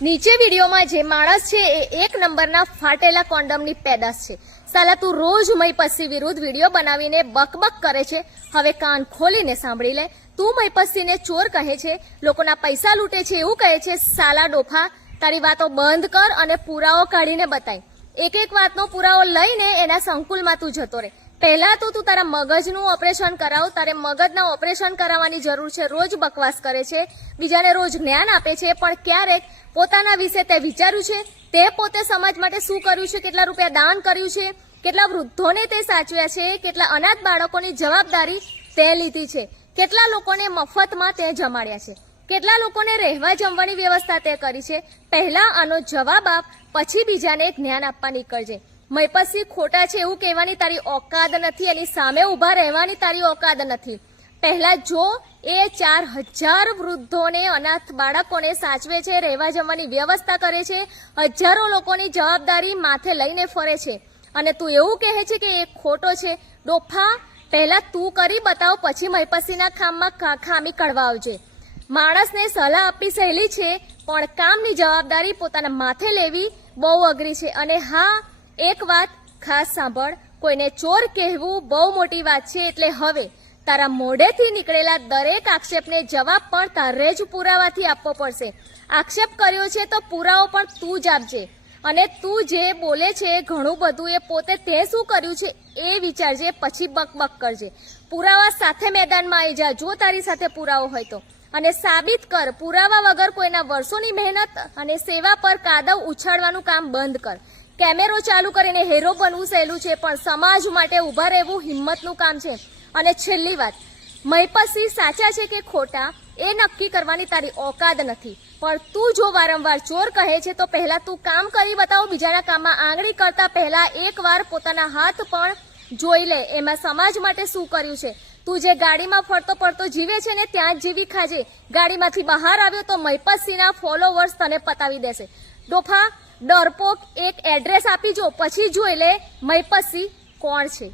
નીચે વિડીયોમાં જે માણસ છે એ એક નંબરના ફાટેલા કોન્ડમની પેદાશ છે। સાલા તું રોજ મયપસ્સી વિરુદ્ધ વિડીયો બનાવીને બકબક કરે છે। હવે કાન ખોલીને સાંભળી લે। તું મયપસ્સીને ચોર કહે છે, લોકોના પૈસા લૂંટે છે એવું કહે છે। સાલા ડોફા, તારી વાતો બંધ કર અને પુરાવો કાઢીને બતાય। એક એક વાતનો પુરાવો લઈને એના સંકુલમાં તું જતો રહે। પહેલા તો તું તારા મગજનું ઓપરેશન કરાવ। તારે મગજના ઓપરેશન કરાવવાની જરૂર છે। રોજ બકવાસ કરે છે, બીજાને રોજ જ્ઞાન આપે છે, પણ ક્યારેક પોતાના વિશે તે વિચાર્યું છે? તે પોતે સમાજ માટે શું કર્યું છે? કેટલા રૂપિયા દાન કર્યું છે? કેટલા વૃદ્ધોને તે સાચવ્યા છે? કેટલા અનાથ બાળકોની જવાબદારી તે લીધી છે? કેટલા લોકોને મફતમાં તે જમાડ્યા છે? કેટલા લોકોને રહેવા જમવાની વ્યવસ્થા તે કરી છે? પહેલા આનો જવાબ આપ, પછી બીજાને જ્ઞાન આપવા નીકળજે। મયપસ્સી ખોટા છે એવું કહેવાની તારી ઓકાદ નથી, એની સામે ઊભા રહેવાની તારી ઓકાદ નથી। પહેલા જો એ 4000 વૃદ્ધોને, અનાથ બાળકોને સાચવે છે, રહેવા જમવાની વ્યવસ્થા કરે છે, હજારો લોકોની જવાબદારી માથે લઈને ફરે છે, અને તું એવું કહે છે કે એ ખોટો છે? ડોફા, પહેલા તું કરી બતાવ, પછી મયપસ્સીના ખામી કઢવા આવજે। માણસને સલાહ આપવી સહેલી છે, પણ કામની જવાબદારી પોતાના માથે લેવી બહુ અઘરી છે। અને હા, એક વાત ખાસ સાંભળ, કોઈને ચોર કહેવું બહુ મોટી વાત છે, એટલે હવે તારા મોઢેથી નીકળેલા દરેક આક્ષેપને જવાબ પણ તારે જ પુરાવાથી આપવો પડશે। આક્ષેપ કર્યો છે તો પુરાવો પણ તું જ આપજે। અને તું જે બોલે છે ઘણું બધું, એ પોતે તે શું કર્યું છે એ વિચારજે, પછી બકબક કરજે। પુરાવા સાથે મેદાનમાં આવી જા, જો તારી સાથે પુરાવો હોય તો, અને સાબિત કર। પુરાવા વગર કોઈના વર્ષોની મહેનત અને સેવા પર કાદવ ઉછાળવાનું કામ બંધ કર। કેમેરો ચાલુ કરીને હીરો બનવું સહેલું છે, પણ સમાજ માટે ઊભા રહેવું હિંમતનું કામ છે। અને છેલ્લી વાત, મયપસ્સી સાચા છે કે ખોટા એ નક્કી કરવાની તારી ઓકાદ નથી, પણ તું જો વારંવાર ચોર કહે છે તો પહેલા તું કામ કરી બતાવ। બીજાના કામમાં આંગળી કરતા પહેલા એકવાર પોતાના હાથ પણ જોઈ લે, એમાં સમાજ માટે શું કર્યું છે। તું જે ગાડીમાં ફરતો પડતો જીવે છે ને, ત્યાં જ જીવી ખાજે। ગાડીમાંથી બહાર આવ્યો તો મયપસ્સીના ફોલોવર્સ તને પતાવી દેશે। ડોફા, ડરપોક, એક એડ્રેસ આપી જો, પછી જોઈ લે મયપસ્સી કોણ છે।